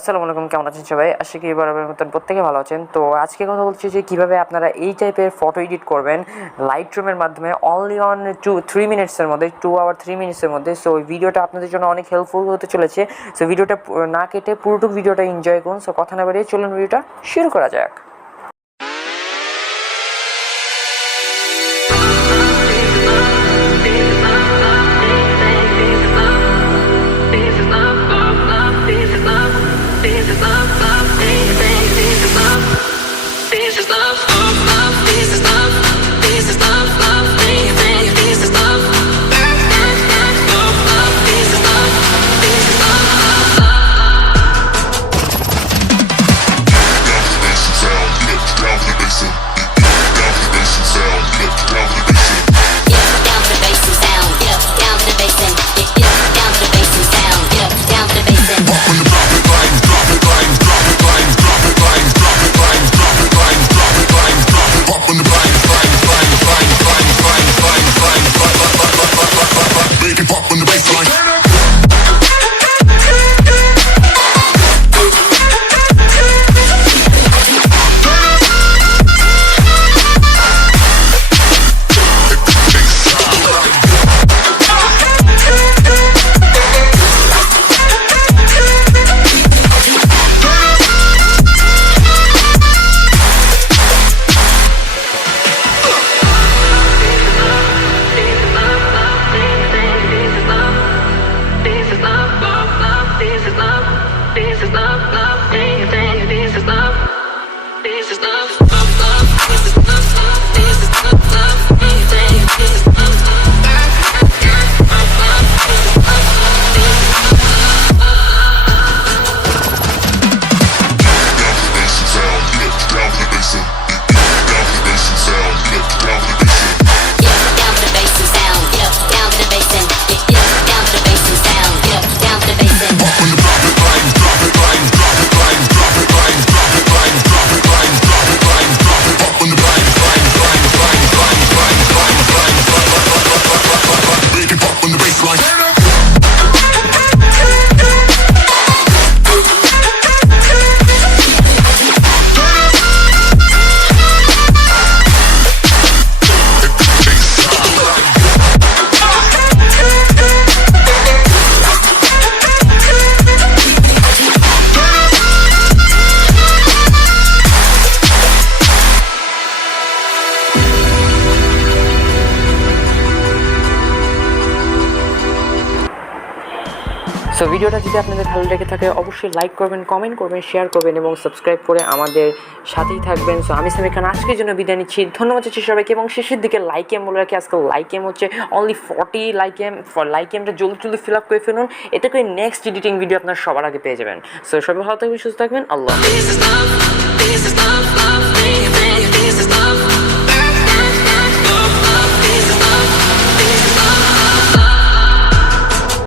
আসসালামু আলাইকুম, কেমন আছেন সবাই? আশা করি বরাবরের মতন প্রত্যেকে ভালো আছেন। তো আজকে কথা বলছি যে কীভাবে আপনারা এই টাইপের ফটো এডিট করবেন লাইটরুমের মাধ্যমে অনলি অন 2-3 মিনিটসের মধ্যে, 2 আওয়ার 3 মিনিটসের মধ্যে। সো ওই ভিডিওটা আপনাদের জন্য অনেক হেল্পফুল হতে চলেছে। সো ভিডিওটা না কেটে পুরোটুকু ভিডিওটা এনজয় করুন। সো কথা না বাড়িয়ে চলুন ভিডিওটা শুরু করা যাক। সো ভিডিওটা যদি আপনাদের ভালো লেগে থাকে অবশ্যই লাইক করবেন, কমেন্ট করবেন, শেয়ার করবেন এবং সাবস্ক্রাইব করে আমাদের সাথেই থাকবেন। সো আমি সামি খান আজকের জন্য বিদায় নিচ্ছি। ধন্যবাদ জানাচ্ছি সবাইকে এবং শেষের দিকে লাইক এম বলে রাখি। আজকে লাইক এম হচ্ছে অনলি 40 লাইক এমটা জলদি ফিল আপ করে ফেলুন। এতে করে নেক্সট এডিটিং ভিডিও আপনার সবার আগে পেয়ে যাবেন। সো সবাই ভালো থাকবেন, সুস্থ থাকবেন। আল্লাহ।